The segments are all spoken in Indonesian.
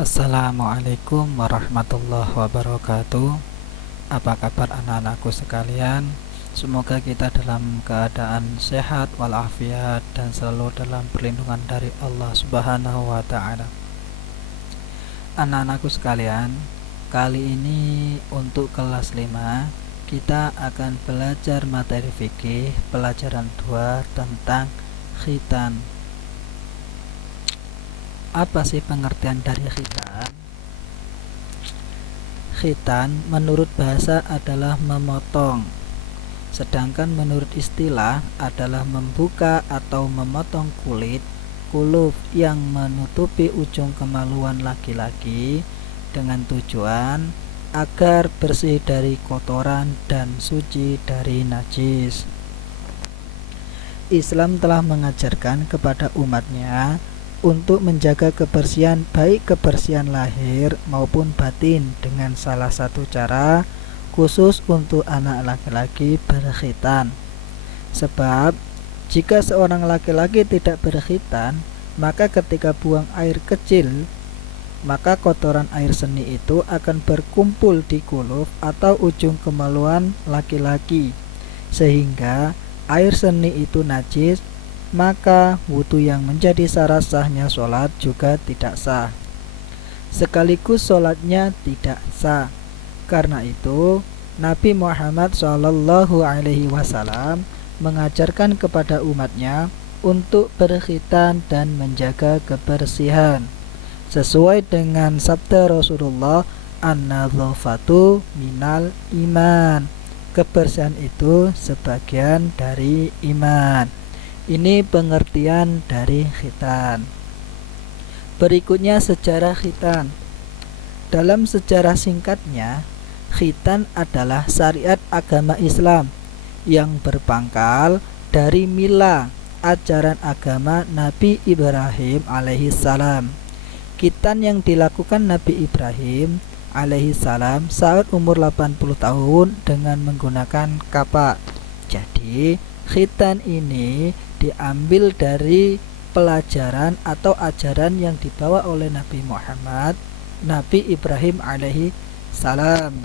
Assalamualaikum warahmatullahi wabarakatuh. Apa kabar anak-anakku sekalian? Semoga kita dalam keadaan sehat walafiat dan selalu dalam perlindungan dari Allah Subhanahu wa taala. Anak-anakku sekalian, kali ini untuk kelas 5 kita akan belajar materi fikih pelajaran 2 tentang khitan. Apa sih pengertian dari khitan? Khitan menurut bahasa adalah memotong, sedangkan menurut istilah adalah membuka atau memotong kulit kuluf yang menutupi ujung kemaluan laki-laki dengan tujuan agar bersih dari kotoran dan suci dari najis. Islam telah mengajarkan kepada umatnya untuk menjaga kebersihan, baik kebersihan lahir maupun batin, dengan salah satu cara khusus untuk anak laki-laki berkhitan. Sebab jika seorang laki-laki tidak berkhitan, maka ketika buang air kecil, maka kotoran air seni itu akan berkumpul di kuluf atau ujung kemaluan laki-laki, sehingga air seni itu najis, maka wudu yang menjadi syarat sahnya sholat juga tidak sah, sekaligus sholatnya tidak sah. Karena itu Nabi Muhammad SAW mengajarkan kepada umatnya untuk berkhitan dan menjaga kebersihan, sesuai dengan sabda Rasulullah, an-nadhafatu minal iman, kebersihan itu sebagian dari iman. Ini pengertian dari khitan. Berikutnya sejarah khitan. Dalam sejarah singkatnya, khitan adalah syariat agama Islam yang berpangkal dari mila ajaran agama Nabi Ibrahim alaihissalam. Khitan yang dilakukan Nabi Ibrahim alaihissalam saat umur 80 tahun dengan menggunakan kapak. Jadi khitan ini diambil dari pelajaran atau ajaran yang dibawa oleh Nabi Muhammad, Nabi Ibrahim alaihi salam.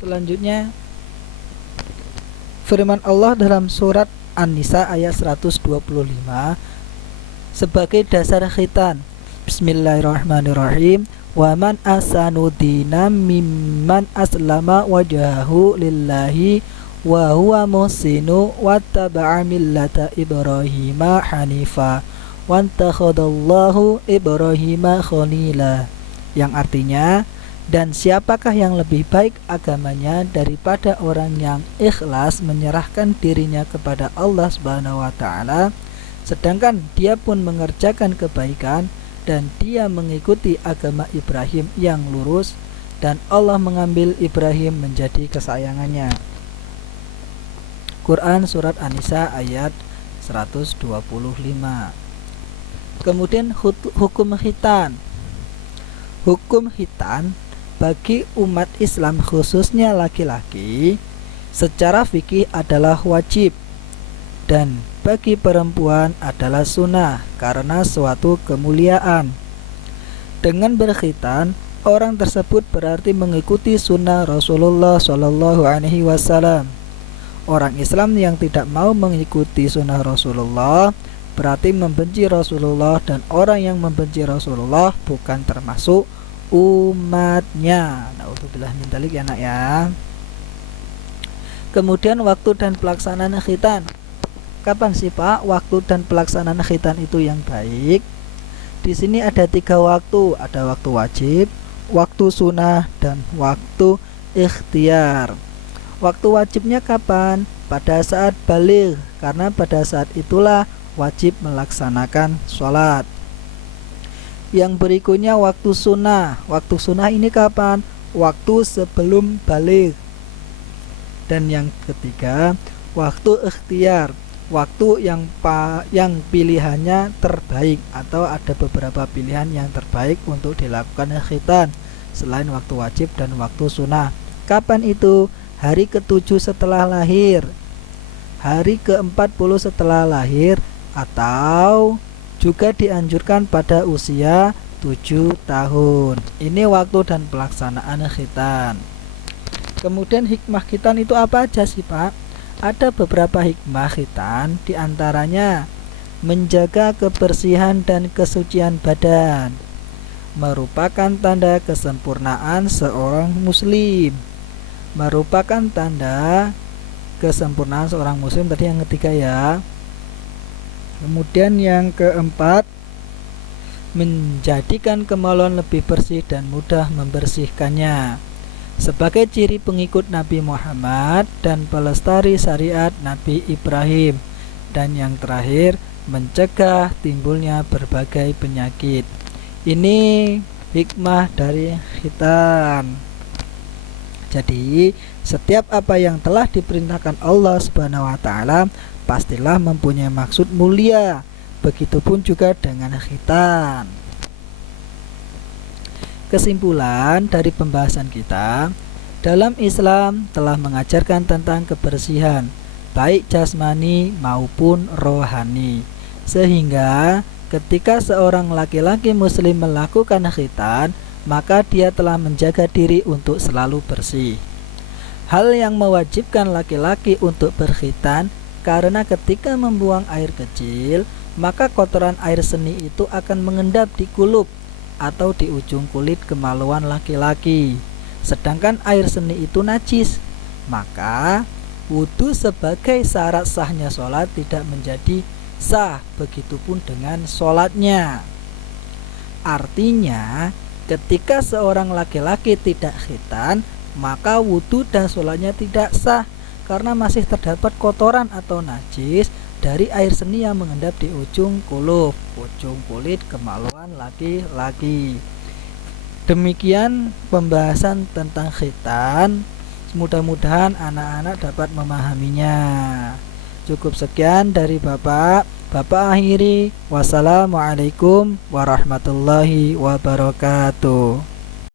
Selanjutnya firman Allah dalam surat An-Nisa ayat 125 sebagai dasar khitan. Bismillahirrahmanirrahim. Wa man ahsanu dinan mimman aslama wajhahu lillahi wa huwa muhsinu wattaba'a millata Ibrahima hanifa wantakhadallahu Ibrahima khalila, yang artinya, dan siapakah yang lebih baik agamanya daripada orang yang ikhlas menyerahkan dirinya kepada Allah Subhanahu wa taala, sedangkan dia pun mengerjakan kebaikan dan dia mengikuti agama Ibrahim yang lurus, dan Allah mengambil Ibrahim menjadi kesayangannya. Quran surat An-Nisa ayat 125. Kemudian hukum khitan. Hukum khitan bagi umat Islam khususnya laki-laki secara fikih adalah wajib, dan bagi perempuan adalah sunnah karena suatu kemuliaan. Dengan berkhitan, orang tersebut berarti mengikuti sunnah Rasulullah SAW. Orang Islam yang tidak mau mengikuti sunnah Rasulullah berarti membenci Rasulullah, dan orang yang membenci Rasulullah bukan termasuk umatnya. Na'udzubillah min dzalik ya nak ya. Kemudian waktu dan pelaksanaan khitan. Kapan sih Pak waktu dan pelaksanaan khitan itu yang baik? Di sini ada 3 waktu, ada waktu wajib, waktu sunnah, dan waktu ikhtiar. Waktu wajibnya kapan? Pada saat baligh, karena pada saat itulah wajib melaksanakan sholat. Yang berikutnya waktu sunnah. Waktu sunnah ini kapan? Waktu sebelum baligh. Dan yang ketiga waktu ikhtiar, waktu yang pilihannya terbaik, atau ada beberapa pilihan yang terbaik untuk dilakukan khitan selain waktu wajib dan waktu sunnah. Kapan itu? Hari ke-7 setelah lahir, hari ke-40 setelah lahir, atau juga dianjurkan pada usia 7 tahun. Ini waktu dan pelaksanaan khitan. Kemudian hikmah khitan itu apa aja sih Pak? Ada beberapa hikmah khitan, diantaranya menjaga kebersihan dan kesucian badan, merupakan tanda kesempurnaan seorang muslim. Merupakan tanda kesempurnaan seorang muslim, tadi yang ketiga ya. Kemudian yang keempat, menjadikan kemaluan lebih bersih dan mudah membersihkannya, sebagai ciri pengikut Nabi Muhammad dan pelestari syariat Nabi Ibrahim. Dan yang terakhir, mencegah timbulnya berbagai penyakit. Ini hikmah dari khitan. Jadi, setiap apa yang telah diperintahkan Allah Subhanahu wa taala pastilah mempunyai maksud mulia. Begitupun juga dengan khitan. Kesimpulan dari pembahasan kita, dalam Islam telah mengajarkan tentang kebersihan, baik jasmani maupun rohani, sehingga ketika seorang laki-laki muslim melakukan khitan, maka dia telah menjaga diri untuk selalu bersih. Hal yang mewajibkan laki-laki untuk berkhitan, karena ketika membuang air kecil, maka kotoran air seni itu akan mengendap di kulub atau di ujung kulit kemaluan laki-laki. Sedangkan air seni itu najis, maka wudhu sebagai syarat sahnya sholat tidak menjadi sah. Begitupun dengan sholatnya. Artinya, ketika seorang laki-laki tidak khitan, maka wudhu dan sholatnya tidak sah, karena masih terdapat kotoran atau najis dari air seni yang mengendap di ujung kulub, ujung kulit kemaluan laki-laki. Demikian pembahasan tentang khitan. Mudah-mudahan anak-anak dapat memahaminya. Cukup sekian dari Bapak. Bapak akhiri. Wassalamualaikum warahmatullahi wabarakatuh.